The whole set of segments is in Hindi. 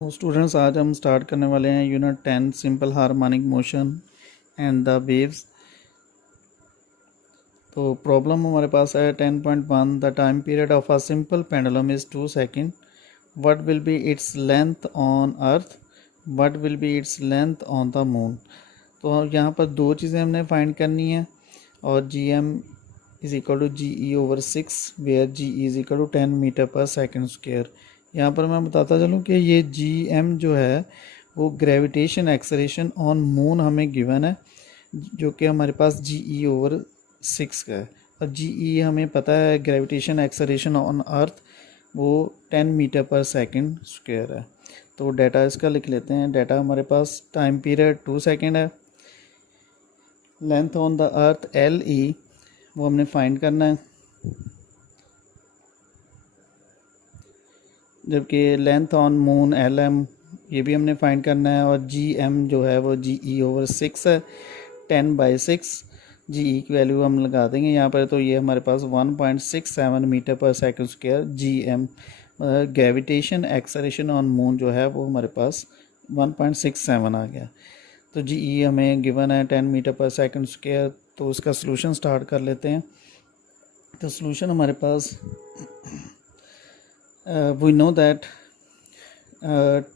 तो स्टूडेंट्स आज हम स्टार्ट करने वाले हैं unit 10 simple harmonic motion and the waves. तो प्रॉब्लम हमारे पास है 10.1 the time period of a simple pendulum is 2 second. What will be its length on earth, what will be its length on the moon. तो यहाँ पर दो चीज़ें हमने फाइंड करनी है और g M is equal to g E over 6 where g is equal to 10 metre per second square. यहाँ पर मैं बताता चलूँ कि ये जी एम जो है वो ग्रेविटेशन एक्सलेरेशन ऑन मून हमें गिवन है, जो कि हमारे पास जी ई ओवर 6 का है। और जी ई हमें पता है ग्रेविटेशन एक्सलेरेशन ऑन अर्थ वो 10 मीटर पर सेकेंड स्क्वायर है। तो डाटा इसका लिख लेते हैं। डाटा हमारे पास टाइम पीरियड 2 सेकेंड है, length on the earth L E वो हमने फाइंड करना है, जबकि length on moon L M ये भी हमने फाइंड करना है। और जी एम जो है वो जी ई ओवर 6 है, 10/6 जी ई की वैल्यू हम लगा देंगे यहाँ पर। तो ये हमारे पास 1.67 metre per second square g M gravitation acceleration on moon जो है वो हमारे पास 1.67 आ गया। तो जी ई हमें गिवन है 10 मीटर पर सेकंड स्क्वायर। तो उसका सलूशन स्टार्ट कर लेते हैं। तो सलूशन हमारे पास we know that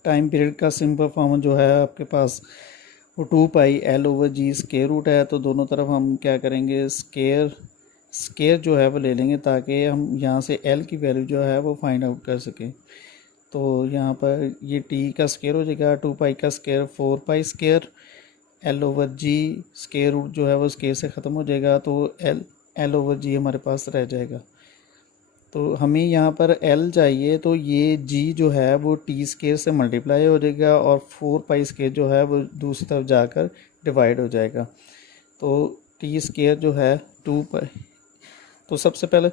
time period का सिंपल फॉर्म जो है आपके पास वो 2πL/g स्केयर रूट है। तो दोनों तरफ हम क्या करेंगे, स्केयर जो है वो ले लेंगे ताकि हम यहाँ से L की वैल्यू जो है वो फाइंड आउट कर सकें। तो यहाँ पर ये T का स्केयर हो जाएगा 2π का square 4π square, L/g square root जो है वो स्केयर से ख़त्म हो जाएगा, तो L/g हमारे पास रह जाएगा। तो हमें यहाँ पर L चाहिए, तो ये G जो है वो T स्केयर से मल्टीप्लाई हो जाएगा और 4π स्केयर जो है वो दूसरी तरफ जाकर डिवाइड हो जाएगा। तो T स्केयर जो है 2π। तो सबसे पहले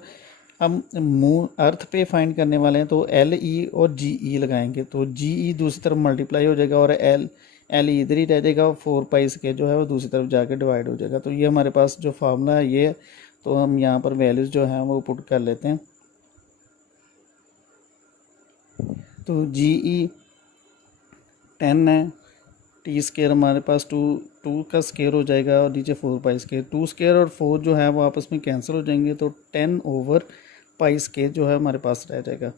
हम मून अर्थ पे फाइंड करने वाले हैं, तो LE और GE लगाएंगे। तो GE दूसरी तरफ मल्टीप्लाई हो जाएगा और LE इधर ही रह जाएगा और 4π स्केयर जो है वो दूसरी तरफ जाकर डिवाइड हो जाएगा। तो ये हमारे पास जो फार्मूला है ये है। तो हम यहाँ पर वैल्यूज़ जो हैं वो पुट कर लेते हैं। तो जी ई 10 है, टी स्केयर हमारे पास टू का स्केयर हो जाएगा और नीचे 4π स्केयर। 2 स्केयर और 4 जो है वो आपस में कैंसिल हो जाएंगे, तो 10/π स्केयर जो है हमारे पास रह जाएगा।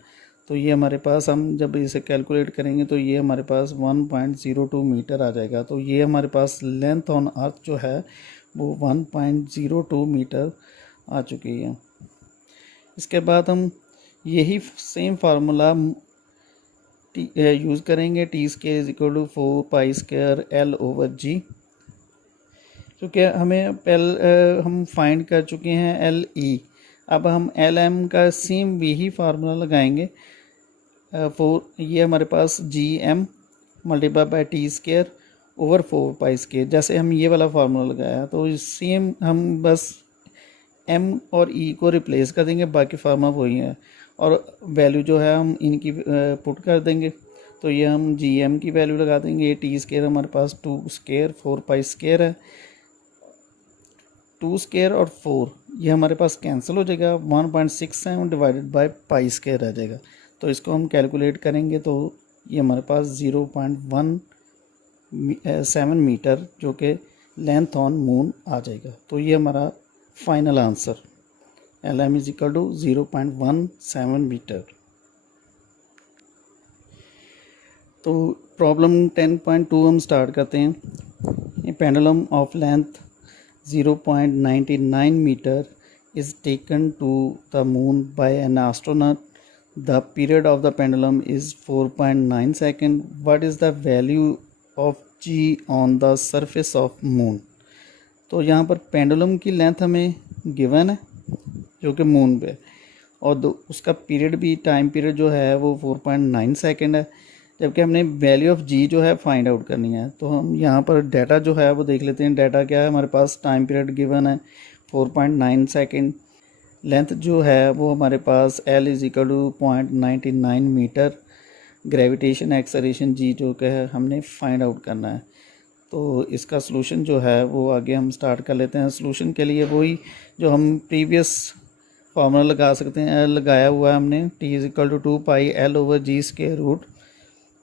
तो ये हमारे पास हम जब इसे कैलकुलेट करेंगे तो ये हमारे पास 1.02 मीटर आ जाएगा। तो ये हमारे पास लेंथ ऑन अर्थ जो है वो 1.02 मीटर आ चुकी है। इसके बाद हम यही सेम फार्मूला यूज़ करेंगे। T square is equal to 4π square L/g, क्योंकि हमें हम फाइंड कर चुके हैं LE। अब हम LM का सेम यही फार्मूला लगाएंगे। ये हमारे पास GM multiply by T square over 4π square, जैसे हम ये वाला फार्मूला लगाया। तो सेम हम बस M और E को रिप्लेस कर देंगे, बाकी फार्मूला वही है और वैल्यू जो है हम इनकी पुट कर देंगे। तो ये हम जी एम की वैल्यू लगा देंगे। ये टी स्केयर हमारे पास 2 स्केयर 4π स्केयर है, 2 स्केयर और 4 ये हमारे पास कैंसिल हो जाएगा, 1.67 डिवाइडेड बाय पाई स्केयर रह जाएगा। तो इसको हम कैलकुलेट करेंगे तो ये हमारे पास 0.17 मीटर जो कि लेंथ ऑन मून आ जाएगा। तो ये हमारा final answer LM is equal to 0.17 metre. तो प्रॉब्लम 10.2 हम स्टार्ट करते हैं। A pendulum of length 0.99 metre is taken to the moon by an astronaut. The period of the pendulum is 4.9 seconds. What is the value of G on the surface of moon? तो यहाँ पर पेंडुलम की लेंथ हमें गिवन है जो कि मून पे, और उसका पीरियड भी टाइम पीरियड जो है वो 4.9 सेकेंड है, जबकि हमने वैल्यू ऑफ जी जो है फाइंड आउट करनी है। तो हम यहाँ पर डाटा जो है वो देख लेते हैं। डाटा क्या है, हमारे पास टाइम पीरियड गिवन है 4.9 सेकेंड, लेंथ जो है वो हमारे पास L is equal to 0.99 metre, gravitation acceleration g जो कि है हमने फाइंड आउट करना है। तो इसका सलूशन जो है वो आगे हम स्टार्ट कर लेते हैं। सलूशन के लिए वही जो हम प्रीवियस फार्मूला लगा सकते हैं, लगाया हुआ है हमने, T is equal to 2π L/g square root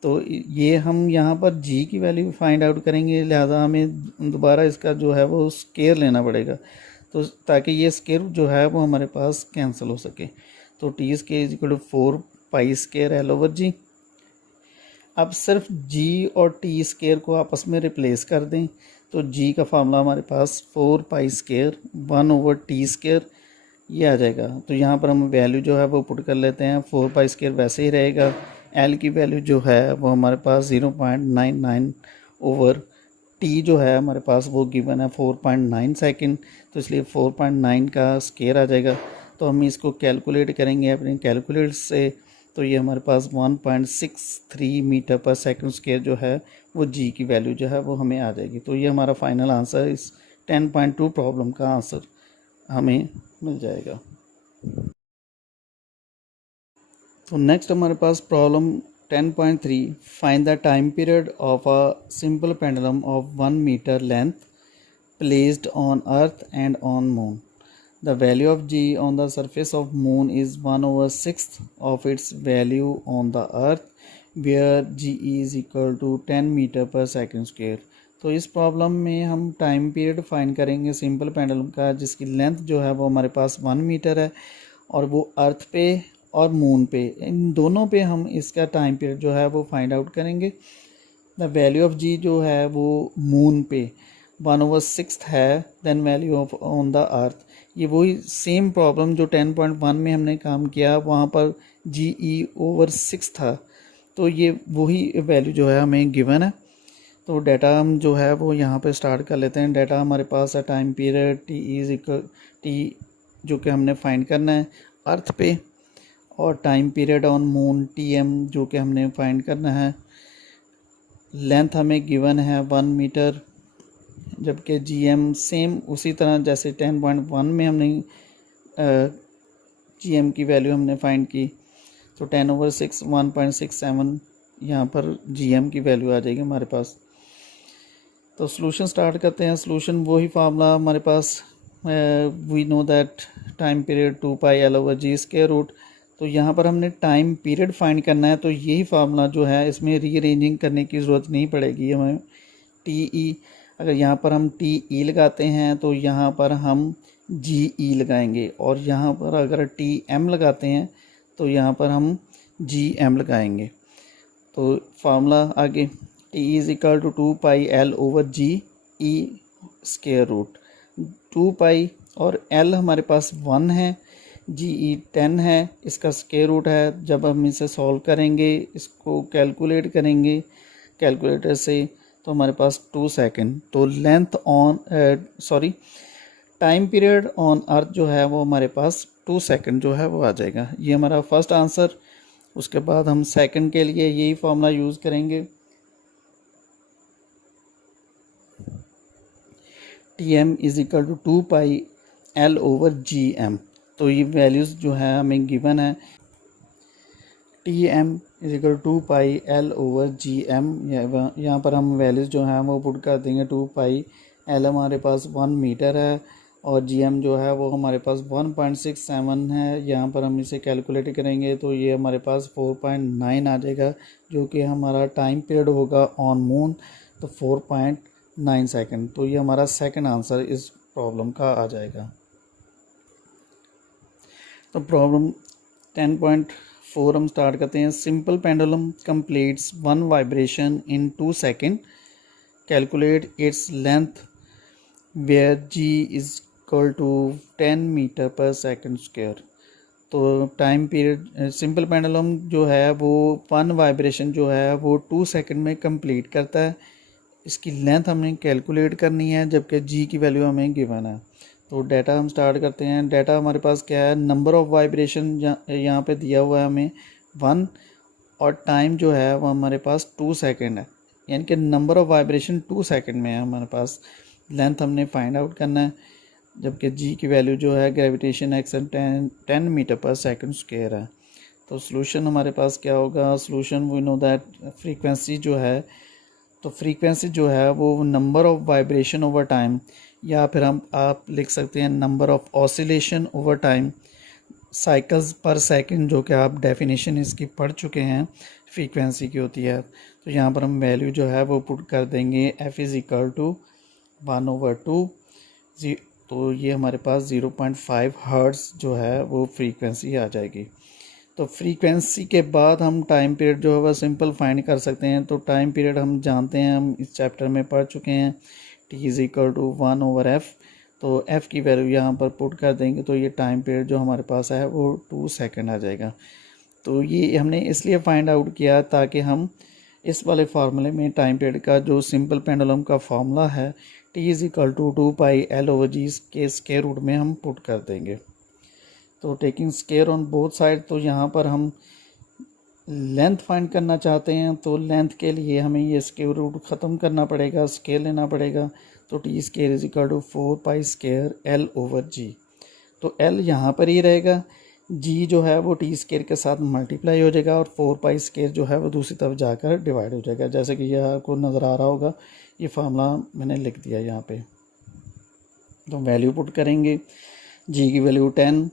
तो ये हम यहाँ पर जी की वैल्यू फाइंड आउट करेंगे, लिहाजा हमें दोबारा इसका जो है वो स्केयर लेना पड़ेगा, तो ताकि ये स्केयर जो है वो हमारे पास कैंसिल हो सके। तो T square is equal to 4 pi square L over g. अब सिर्फ जी और टी स्केयर को आपस में रिप्लेस कर दें, तो जी का फार्मूला हमारे पास 4 pi square 1 over T square ये आ जाएगा। तो यहाँ पर हम वैल्यू जो है वो पुट कर लेते हैं, 4 पाई स्केयर वैसे ही रहेगा, एल की वैल्यू जो है वो हमारे पास 0.99 ओवर टी जो है हमारे पास वो गिवन है 4.9 सेकेंड, तो इसलिए 4.9 का स्केयर आ जाएगा। तो हम इसको कैलकुलेट करेंगे अपने कैलकुलेटर से, तो ये हमारे पास 1.63 मीटर पर सेकंड स्केयर जो है वो जी की वैल्यू जो है वो हमें आ जाएगी। तो ये हमारा फाइनल आंसर इस 10.2 प्रॉब्लम का आंसर हमें मिल जाएगा। तो नेक्स्ट हमारे पास problem 10.3, find the time period of a simple pendulum of 1 metre length placed on earth and on moon. The value of g on the surface of moon is 1 over 6th of its value on the earth where g is equal to 10 metre per second square. तो इस प्रॉब्लम में हम टाइम पीरियड फाइंड करेंगे सिंपल पेंडुलम का, जिसकी लेंथ जो है वो हमारे पास 1 मीटर है और वो अर्थ पे और मून पे, इन दोनों पे हम इसका टाइम पीरियड जो है वो फाइंड आउट करेंगे। द वैल्यू ऑफ जी जो है वो मून पे 1 ओवर 6 है, then value of on the earth, ये वही सेम प्रॉब्लम जो 10.1 में हमने काम किया, वहाँ पर जी ई ओवर 6 था, तो ये वही वैल्यू जो है हमें गिवन है। तो डाटा हम जो है वो यहाँ पे स्टार्ट कर लेते हैं। डाटा हमारे पास है time period T is equal T जो कि हमने फाइंड करना है अर्थ पे, और time period on moon T M जो कि हमने फाइंड करना है। लेंथ हमें गिवन है 1 मीटर, जबकि जी एम सेम उसी तरह जैसे 10.1 में हमने जी एम की वैल्यू हमने फाइंड की, तो 10 ओवर 6 1.67 यहाँ पर जी एम की वैल्यू आ जाएगी हमारे पास। तो सॉल्यूशन स्टार्ट करते हैं। सॉल्यूशन वही फार्मूला हमारे पास, we know that time period 2 pi L over g square root. तो यहाँ पर हमने टाइम पीरियड फाइंड करना है, तो यही फार्मूला जो है इसमें रीअरेंजिंग करने की ज़रूरत नहीं पड़ेगी हमें। टी ई, अगर यहाँ पर हम टी ई लगाते हैं तो यहाँ पर हम जी ई लगाएंगे, और यहाँ पर अगर टी एम लगाते हैं तो यहाँ पर हम जी एम लगाएंगे। तो फार्मूला आगे, T is equal to 2 pi L over g E square root. 2 pi और एल हमारे पास 1 है, जी ई 10 है, इसका स्क्वायर रूट है। जब हम इसे सॉल्व करेंगे, इसको कैलकुलेट करेंगे कैलकुलेटर से, तो हमारे पास 2 सेकेंड। तो length on time period on earth जो है वो हमारे पास 2 सेकेंड जो है वो आ जाएगा। ये हमारा फर्स्ट आंसर। उसके बाद हम सेकंड के लिए यही फॉर्मूला यूज़ करेंगे, T M is equal to 2 pi L over g M. तो ये वैल्यूज़ जो है हमें गिवन है, T M is equal 2 pi L over g M. यहाँ पर हम वैल्यूज़ जो हैं वो पुट कर देंगे। 2 पाई एल हमारे पास 1 मीटर है और जी एम जो है वो हमारे पास 1.67 है। यहाँ पर हम इसे कैलकुलेट करेंगे तो ये हमारे पास 4.9 आ जाएगा, जो कि हमारा टाइम पीरियड होगा ऑन मून, तो 4.9 सेकेंड। तो ये हमारा सेकंड आंसर इस प्रॉब्लम का आ जाएगा। तो प्रॉब्लम 10.4 हम स्टार्ट करते हैं। Simple pendulum completes 1 vibration in 2 second, calculate its length where g is equal to 10 metre per second square. तो टाइम पीरियड सिंपल पेंडुलम जो है वो 1 वाइब्रेशन जो है वो 2 सेकेंड में कंप्लीट करता है। इसकी लेंथ हमने कैलकुलेट करनी है, जबकि जी की वैल्यू हमें गिवन है। तो डाटा हम स्टार्ट करते हैं। डाटा हमारे पास क्या है, नंबर ऑफ़ वाइब्रेशन यहाँ पे दिया हुआ है हमें 1, और टाइम जो है वो हमारे पास 2 सेकेंड है, यानी कि नंबर ऑफ़ वाइब्रेशन 2 सेकेंड में है हमारे पास। लेंथ हमने फाइंड आउट करना है, जबकि जी की वैल्यू जो है gravitation action 10 metre per second square है। तो सॉल्यूशन हमारे पास क्या होगा, solution we know that frequency जो है, तो फ्रीक्वेंसी जो है वो number of vibration over time, या फिर आप लिख सकते हैं number of oscillation over time, cycles पर सेकंड, जो कि आप डेफिनेशन इसकी पढ़ चुके हैं फ्रीक्वेंसी की होती है। तो यहाँ पर हम वैल्यू जो है वो पुट कर देंगे f इज़ इक्वल टू 1/2 तो ये हमारे पास 0.5 हर्ट्ज़ जो है वो फ्रीक्वेंसी आ जाएगी। तो फ्रीक्वेंसी के बाद हम टाइम पीरियड जो है वह सिंपल फाइंड कर सकते हैं। तो टाइम पीरियड हम जानते हैं, हम इस चैप्टर में पढ़ चुके हैं, t is equal to 1/f। तो f की वैल्यू यहाँ पर पुट कर देंगे तो ये टाइम पीरियड जो हमारे पास है वो 2 सेकंड आ जाएगा। तो ये हमने इसलिए फाइंड आउट किया ताकि हम इस वाले फार्मूले में टाइम पीरियड का जो सिंपल पेंडुलम का फार्मूला है t is equal to 2πL/g के स्क्वायर रूट में हम पुट कर देंगे। तो taking square on both side, तो यहाँ पर हम लेंथ फाइंड करना चाहते हैं। तो लेंथ के लिए हमें ये स्क्वायर रूट ख़त्म करना पड़ेगा, स्क्वायर लेना पड़ेगा। तो T square is equal to 4π square L/g। तो L यहाँ पर ही रहेगा, G जो है वो टी स्क्वायर के साथ मल्टीप्लाई हो जाएगा और 4π स्क्वायर जो है वो दूसरी तरफ जाकर डिवाइड हो जाएगा। जैसे कि यह आपको नज़र आ रहा होगा, ये फार्मूला मैंने लिख दिया यहाँ पे। तो वैल्यू पुट करेंगे, G की वैल्यू 10,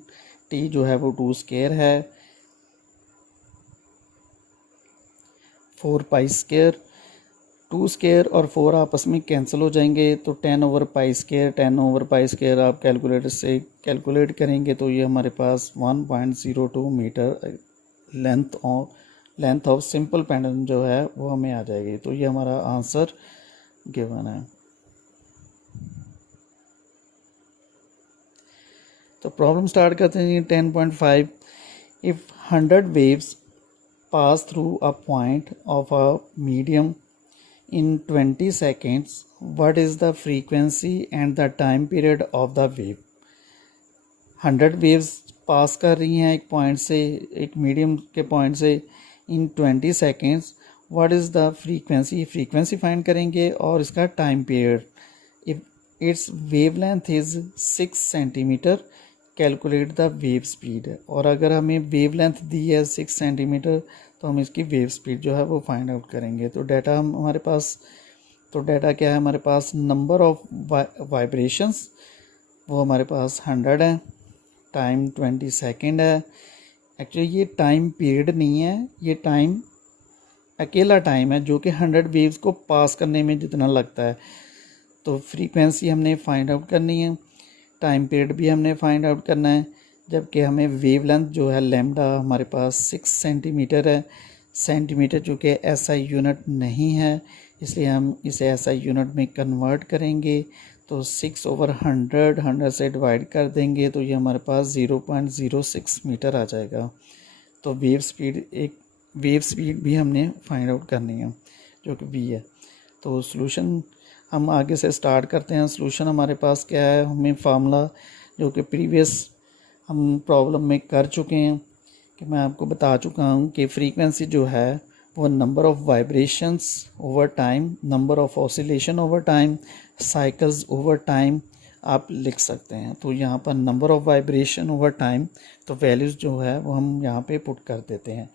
T जो है वो 2 स्क्वायर है, 4π स्क्वायर, 2 स्क्वायर और 4 आपस में कैंसिल हो जाएंगे। तो 10/π स्क्वायर, 10/π स्क्वायर आप कैलकुलेटर से कैलकुलेट करेंगे तो ये हमारे पास 1.02 metre length of simple pendulum जो है वो हमें आ जाएगी। तो ये हमारा आंसर गिवन है। तो प्रॉब्लम स्टार्ट करते हैं 10.5। If 100 waves pass through a point of a medium in 20 seconds, what is the frequency and the time period of the wave? 100 waves पास कर रही हैं एक पॉइंट से, एक मीडियम के पॉइंट से इन 20 seconds. What is the frequency, frequency find करेंगे और इसका time period. If it's wave length is 6 centimetre, calculate the wave speed. और अगर हमें वेव लेंथ दी है 6 सेंटीमीटर तो हम इसकी वेव स्पीड जो है वो फाइंड आउट करेंगे। तो डाटा हमारे पास, तो डाटा क्या है हमारे पास, नंबर ऑफ वाइब्रेशंस वो हमारे पास 100 है, टाइम 20 सेकेंड है। एक्चुअली ये टाइम पीरियड नहीं है, ये टाइम अकेला टाइम है जो कि 100 वेव्स को पास करने में जितना लगता है। तो फ्रीक्वेंसी हमने फाइंड आउट करनी है, टाइम पीरियड भी हमने फाइंड आउट करना है, जबकि हमें वेव लेंथ जो है लैम्डा हमारे पास 6 सेंटीमीटर है। सेंटीमीटर चूँकि एसआई यूनिट नहीं है इसलिए हम इसे एसआई यूनिट में कन्वर्ट करेंगे। तो 6/100, 100 से डिवाइड कर देंगे तो ये हमारे पास 0.06 मीटर आ जाएगा। तो वेव स्पीड भी हमने फाइंड आउट करनी है जो कि v है। तो सॉल्यूशन हम आगे से स्टार्ट करते हैं। सॉल्यूशन हमारे पास क्या है, हमें फार्मूला जो कि प्रीवियस हम प्रॉब्लम में कर चुके हैं, कि मैं आपको बता चुका हूँ कि फ्रीक्वेंसी जो है वो number of vibrations over time, number of oscillation over time, cycles over time आप लिख सकते हैं। तो यहाँ पर number of vibration over time, तो वैल्यूज़ जो है वो हम यहाँ पे पुट कर देते हैं।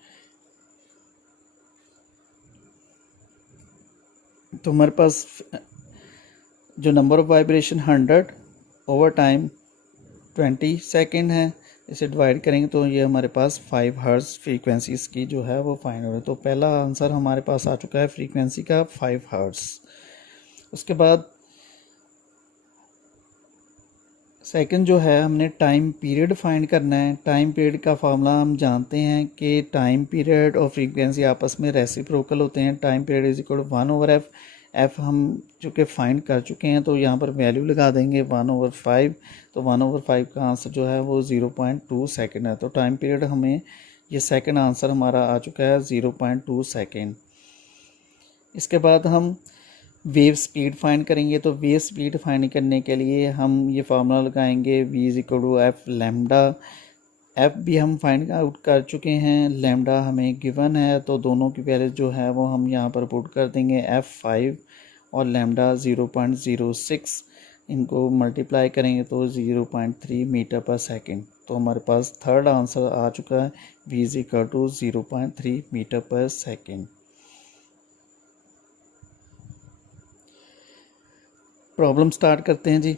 तो हमारे पास जो number of vibration 100 over time 20 second है, इसे डिवाइड करेंगे तो ये हमारे पास 5 हर्ट्ज़ फ्रीक्वेंसी इसकी जो है वो फाइंड हो रहा है। तो पहला आंसर हमारे पास आ चुका है फ्रीक्वेंसी का 5 हर्ट्ज़। उसके बाद सेकंड जो है, हमने टाइम पीरियड फाइंड करना है। टाइम पीरियड का फार्मूला हम जानते हैं कि टाइम पीरियड और फ्रीक्वेंसी आपस में रेसिप्रोकल होते हैं। Time period is equal 1/f। F हम चूँकि फाइंड कर चुके हैं तो यहाँ पर वैल्यू लगा देंगे 1/5। तो 1/5 का आंसर जो है वो 0.2 सेकेंड है। तो टाइम पीरियड हमें, ये सेकेंड आंसर हमारा आ चुका है 0.2 सेकेंड। इसके बाद हम वेव स्पीड फाइंड करेंगे। तो वेव स्पीड फाइंड करने के लिए हम ये फार्मूला लगाएंगे v is equal to F lambda. F भी हम फाइंड आउट कर चुके हैं, लैम्डा हमें गिवन है, तो दोनों की वैल्यू जो है वो हम यहाँ पर पुट कर देंगे। f5 और लैम्डा 0.06, इनको मल्टीप्लाई करेंगे तो 0.3 मीटर पर सेकेंड। तो हमारे पास थर्ड आंसर आ चुका है v is equal to 0.3 metre per second. Problem start करते हैं जी।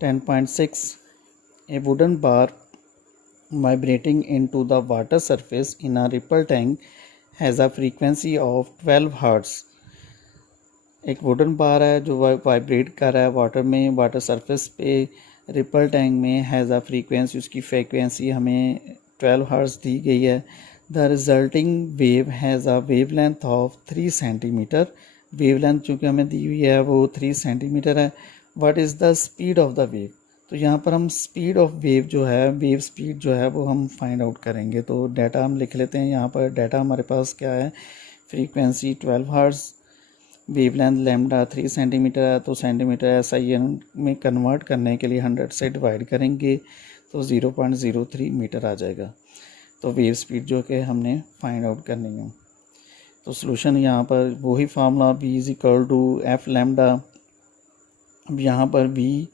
10.6 a wooden bar vibrating into the water surface in a ripple tank has a frequency of 12 hertz. एक वुडन बार है जो वाइब्रेट कर रहा है वाटर में, वाटर सरफेस पे, रिपल टैंक में, हैज़ अ फ्रीक्वेंसी, उसकी फ्रीक्वेंसी हमें 12 हर्ट्ज़ दी गई है। The resulting wave has a wave length of 3 centimetre. Wave length चूँकि हमें दी हुई है वो 3 सेंटीमीटर है। What is the speed of the wave? तो यहाँ पर हम स्पीड ऑफ वेव जो है, वेव स्पीड जो है वो हम फाइंड आउट करेंगे। तो डाटा हम लिख लेते हैं। यहाँ पर डाटा हमारे पास क्या है, frequency 12 hertz, wavelength lambda 3 centimetre है, तो सेंटीमीटर एसआई में कन्वर्ट करने के लिए 100 से डिवाइड करेंगे तो 0.03 मीटर आ जाएगा। तो वेव स्पीड जो कि हमने फाइंड आउट करनी है। तो सॉल्यूशन यहाँ पर वही formula v is equal to F lambda. अब यहाँ पर v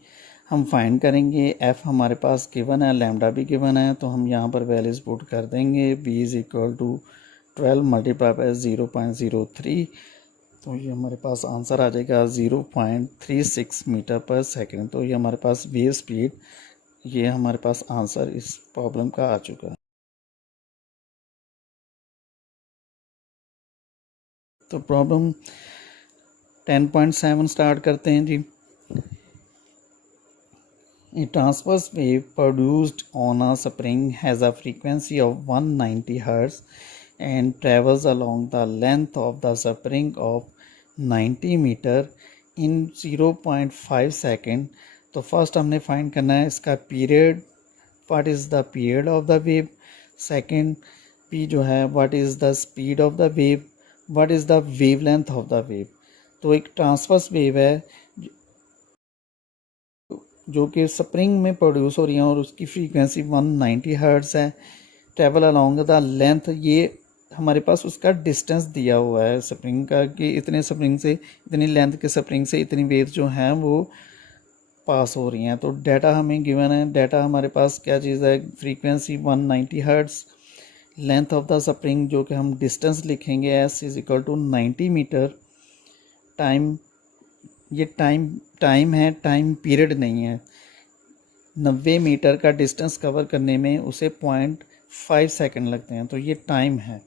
हम फाइंड करेंगे, f हमारे पास गिवन है, लैम्डा भी गिवन है, तो हम यहाँ पर वैल्यूज पुट कर देंगे। v is equal to 12 multiply by 0.03, तो ये हमारे पास आंसर आ जाएगा 0.36 मीटर पर सेकंड। तो ये हमारे पास वेव स्पीड, ये हमारे पास आंसर इस प्रॉब्लम का आ चुका है। तो प्रॉब्लम 10.7 स्टार्ट करते हैं जी। A transverse wave produced on a spring has a frequency of 190 Hz and travels along the length of the spring of 90 meter in 0.5 second. तो फर्स्ट हमने फाइंड करना है इसका period, what is the period of the wave. Second P जो है, what is the speed of the wave, what is the wave length of the wave. तो एक ट्रांसवर्स वेव है जो कि स्प्रिंग में प्रोड्यूस हो रही है और उसकी फ्रीक्वेंसी 190 हर्ट्ज़ है। ट्रेवल अलोंग द लेंथ, ये हमारे पास उसका डिस्टेंस दिया हुआ है स्प्रिंग का कि इतने स्प्रिंग से, इतनी लेंथ के स्प्रिंग से इतनी वेव जो हैं वो पास हो रही हैं। तो डाटा हमें गिवन है, डाटा हमारे पास क्या चीज़ है, frequency 190 hertz, length of the spring जो कि हम डिस्टेंस लिखेंगे S is equal to 90 metre, time, ये टाइम है, टाइम पीरियड नहीं है। 90 मीटर का डिस्टेंस कवर करने में उसे 0.5 सेकंड लगते हैं, तो ये टाइम है।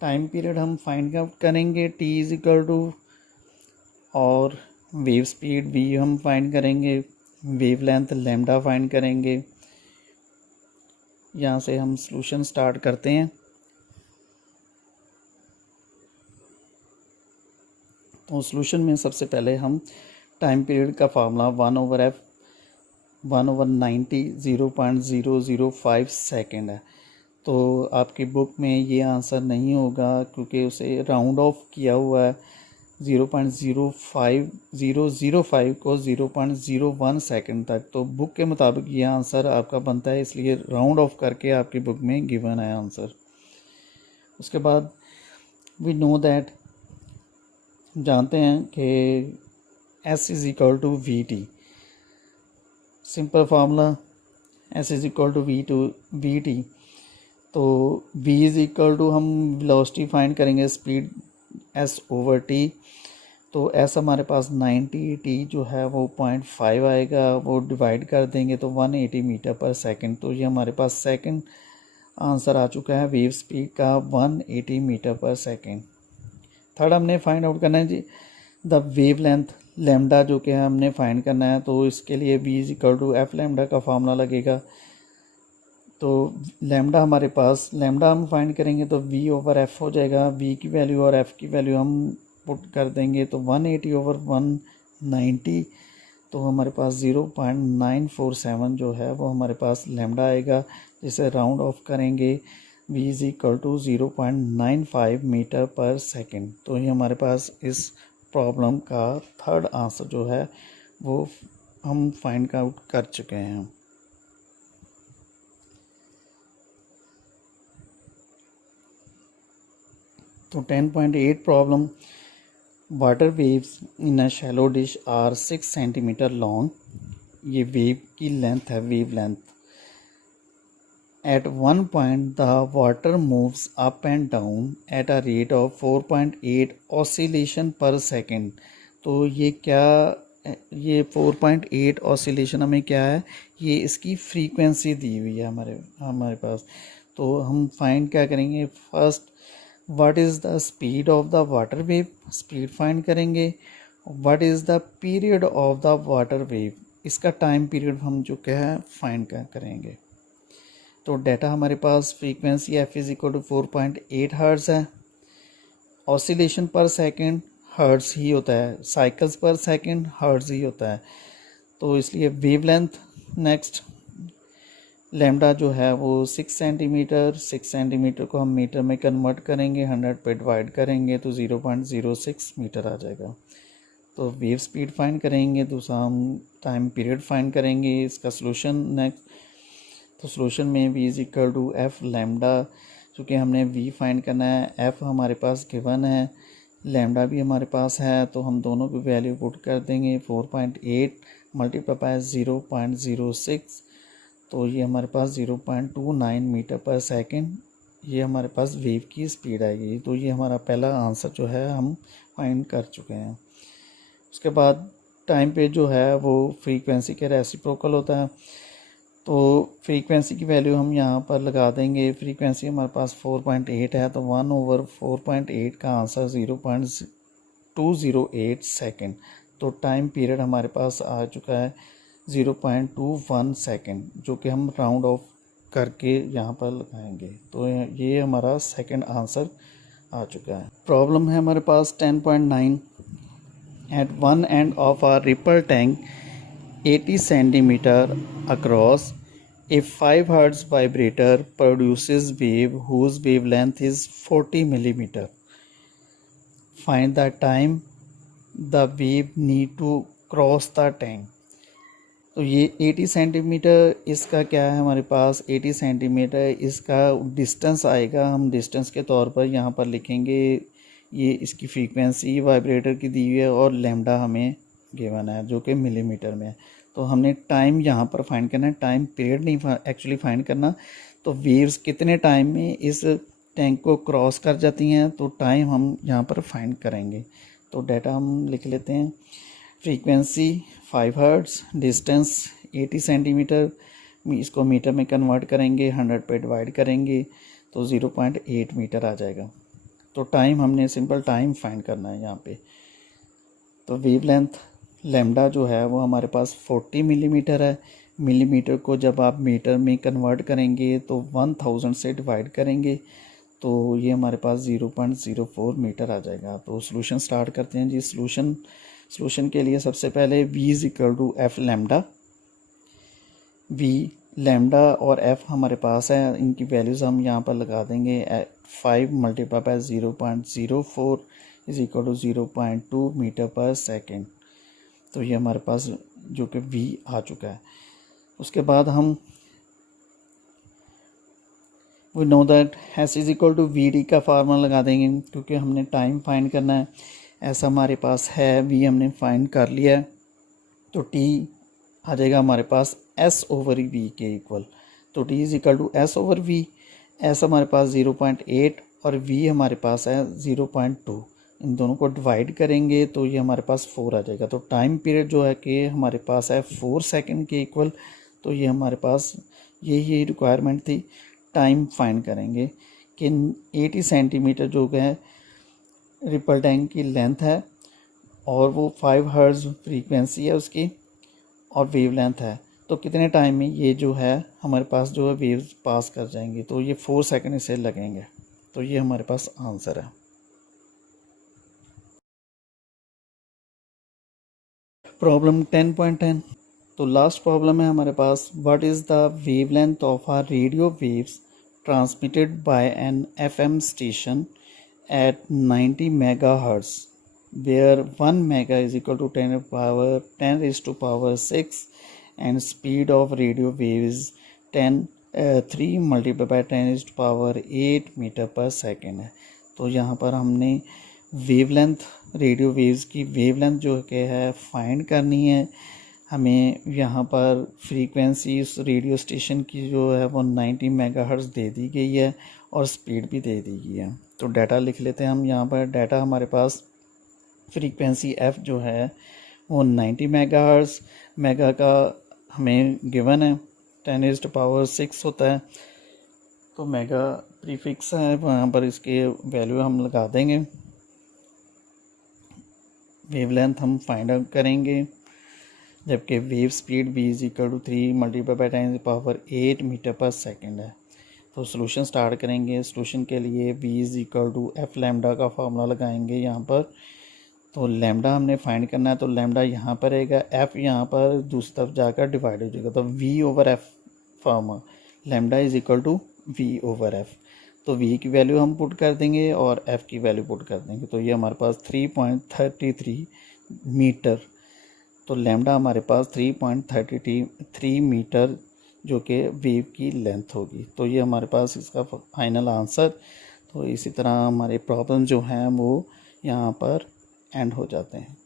टाइम पीरियड हम फाइंड आउट करेंगे, टी इज इक्वल टू, और वेव स्पीड वी हम फाइंड करेंगे, वेव लेंथ लैम्डा फाइंड करेंगे। यहाँ से हम सॉल्यूशन स्टार्ट करते हैं। तो सॉल्यूशन में सबसे पहले हम टाइम पीरियड का फार्मूला 1/f 1/90 0.005 सेकेंड है। तो आपकी बुक में ये आंसर नहीं होगा क्योंकि उसे राउंड ऑफ किया हुआ है 0.05005 को 0.01 सेकेंड तक। तो बुक के मुताबिक ये आंसर आपका बनता है, इसलिए राउंड ऑफ करके आपकी बुक में गिवन है आंसर। उसके बाद वी नो दैट, जानते हैं कि S is equal to V T, simple formula S is equal to V T. तो v इज इक्वल टू, हम वेलोसिटी फाइंड करेंगे, स्पीड s ओवर t। तो s हमारे पास 90, t जो है वो 0.5 आएगा, वो डिवाइड कर देंगे तो 180 मीटर पर सेकंड। तो ये हमारे पास सेकंड आंसर आ चुका है वेव स्पीड का 180 मीटर पर सेकंड। थर्ड हमने फाइंड आउट करना है जी द वेव लेंथ लैम्डा, जो कि हमने फाइंड करना है। तो इसके लिए v is equal to F lambda का फार्मूला लगेगा। तो लैम्डा हमारे पास, लैम्डा हम फाइंड करेंगे तो v ओवर f हो जाएगा, v की वैल्यू और f की वैल्यू हम पुट कर देंगे तो 180 ओवर 190, तो हमारे पास 0.947 जो है वो हमारे पास लैम्डा आएगा, जिसे राउंड ऑफ करेंगे v is equal to 0.95 metre per second. तो ये हमारे पास इस प्रॉब्लम का थर्ड आंसर जो है वो हम फाइंड आउट कर चुके हैं। तो 10.8 problem, water waves in a shallow dish are 6 centimetre long. ये वेव की लेंथ है, wavelength. At one point the water moves up and down at a rate of 4.8 oscillation per second. तो ये क्या, ये 4.8 ऑसिलेशन हमें क्या है, ये इसकी फ्रीक्वेंसी दी हुई है हमारे पास। तो हम फाइंड क्या करेंगे, first what is the speed of the water wave, speed find करेंगे। What is the period of the water wave, इसका टाइम पीरियड हम जो क्या है फाइंड करेंगे। तो डाटा हमारे पास frequency F is equal to 4.8 hertz है, ऑसिलेशन पर सेकंड हर्ट्ज़ ही होता है, साइकिल्स पर सेकंड हर्ट्ज़ ही होता है। तो इसलिए वेवलेंथ नेक्स्ट लैम्डा जो है वो 6 सेंटीमीटर, 6 सेंटीमीटर को हम मीटर में कन्वर्ट करेंगे, 100 पे डिवाइड करेंगे तो 0.06 मीटर आ जाएगा। तो वेव स्पीड फाइंड करेंगे, दूसरा हम टाइम पीरियड फाइंड करेंगे। इसका सोल्यूशन नेक्स्ट, तो सोल्यूशन में v is equal to F lambda, चूँकि हमने v फाइंड करना है, f हमारे पास गिवन है, लैम्डा भी हमारे पास है, तो हम दोनों की वैल्यू पुट कर देंगे। 4.8 मल्टीप्लाई बाय 0.06, तो ये हमारे पास 0.29 मीटर पर सेकंड, ये हमारे पास वेव की स्पीड आएगी। तो ये हमारा पहला आंसर जो है हम फाइंड कर चुके हैं। उसके बाद टाइम पे जो है वो फ्रीक्वेंसी के रेसिप्रोकल होता है, तो फ्रीक्वेंसी की वैल्यू हम यहाँ पर लगा देंगे। फ्रीक्वेंसी हमारे पास 4.8 है, तो 1/4.8 का आंसर 0.208 सेकेंड। तो टाइम पीरियड हमारे पास आ चुका है 0.21 सेकेंड, जो कि हम राउंड ऑफ करके यहाँ पर लगाएंगे। तो ये हमारा सेकंड आंसर आ चुका है। प्रॉब्लम है हमारे पास 10.9, at one end of a ripple tank 80 centimeter across, a 5 Hz vibrator produces wave whose wavelength is 40 millimeter. Find the time the wave need to cross the tank. तो ये 80 सेंटीमीटर इसका क्या है हमारे पास, 80 सेंटीमीटर इसका डिस्टेंस आएगा। हम डिस्टेंस के तौर पर यहाँ पर लिखेंगे, ये इसकी फ्रीक्वेंसी वाइब्रेटर की दी हुई है और लैम्डा हमें गिवन है जो कि मिलीमीटर में है। तो हमने टाइम यहाँ पर फाइंड करना है, टाइम पीरियड नहीं एक्चुअली फाइंड करना। तो वेव्स कितने टाइम में इस टैंक को क्रॉस कर जाती हैं, तो टाइम हम यहाँ पर फाइंड करेंगे। तो डाटा हम लिख लेते हैं, फ्रीक्वेंसी 5 हर्ट्ज़, डिस्टेंस 80 सेंटीमीटर, इसको मीटर में कन्वर्ट करेंगे, 100 पे डिवाइड करेंगे तो 0.8 मीटर आ जाएगा। तो टाइम हमने सिंपल टाइम फाइंड करना है यहाँ पे। तो वेवलेंथ लैम्डा जो है वो हमारे पास 40 मिलीमीटर है। मिलीमीटर को जब आप मीटर में कन्वर्ट करेंगे तो 1000 से डिवाइड करेंगे तो ये हमारे पास 0.04 मीटर आ जाएगा। तो सॉल्यूशन स्टार्ट करते हैं जी। सॉल्यूशन के लिए सबसे पहले v is equal to F lambda, v lambda और f हमारे पास है, इनकी वैल्यूज़ हम यहाँ पर लगा देंगे। 5 multiply by 0.04 is equal to 0.2 metre per second. तो ये हमारे पास जो कि v आ चुका है। उसके बाद हम we know that S is equal to V D का फार्मूला लगा देंगे, क्योंकि हमने टाइम फाइंड करना है। ऐसा हमारे पास है, वी हमने फाइंड कर लिया है, तो टी आ जाएगा हमारे पास एस ओवर वी के इक्वल। तो T is equal to S over V, S हमारे पास 0.8 और वी हमारे पास है 0.2। इन दोनों को डिवाइड करेंगे तो ये हमारे पास 4 आ जाएगा। तो टाइम पीरियड जो है कि हमारे पास है 4 सेकंड के इक्वल। तो ये हमारे पास यही रिक्वायरमेंट थी। टाइम फाइंड करेंगे कि 80 सेंटीमीटर जो है रिपल टैंक की लेंथ है और वो 5 हर्ट्ज़ फ्रीक्वेंसी है उसकी और वेव लेंथ है। तो कितने टाइम में ये जो है हमारे पास जो है वेव्स पास कर जाएंगी, तो ये 4 सेकंड इसे लगेंगे। तो ये हमारे पास आंसर है। प्रॉब्लम 10.10, तो लास्ट प्रॉब्लम है हमारे पास, what is the wavelength of our radio waves transmitted by an FM station at 90 megahertz, where 1 mega is equal to 10 raised to power 6 and speed of radio wave is 3 multiplied by 10 raised to power 8 metre per second है। तो यहाँ पर हमने वेवलेंथ, रेडियो वेव्स की वेवलेंथ जो कि है फाइंड करनी है। हमें यहाँ पर फ्रीक्वेंसी उस रेडियो स्टेशन की जो है वो 90 मेगाहर्ट्ज़ दे दी गई है और स्पीड भी दे दी गई है। तो डाटा लिख लेते हैं हम यहाँ पर। डाटा हमारे पास फ्रीक्वेंसी f जो है वो 90 मेगाहर्ट्ज़, मेगा का हमें गिवन है, 10 raised to power 6 होता है। तो मेगा प्रीफिक्स है, वहाँ पर इसके वैल्यू हम लगा देंगे। वेवलेंथ हम फाइंड आउट करेंगे, जबकि wave speed v is equal to 3 multiply by 10⁸ metre per second है। तो सोल्यूशन स्टार्ट करेंगे। सोल्यूशन के लिए v is equal to F lambda का फार्मूला लगाएंगे यहाँ पर। तो लैम्डा हमने फाइंड करना है, तो लैम्डा यहाँ पर रहेगा, f यहाँ पर दूसरी तरफ जाकर डिवाइड हो जाएगा, तो v over f formula lambda is equal to v over f। तो v की वैल्यू हम पुट कर देंगे और f की वैल्यू पुट कर देंगे। तो ये हमारे पास 3.33 मीटर, तो लैम्डा हमारे पास 3.33 मीटर जो कि वेव की लेंथ होगी। तो ये हमारे पास इसका फाइनल आंसर। तो इसी तरह हमारे प्रॉब्लम जो हैं वो यहाँ पर एंड हो जाते हैं।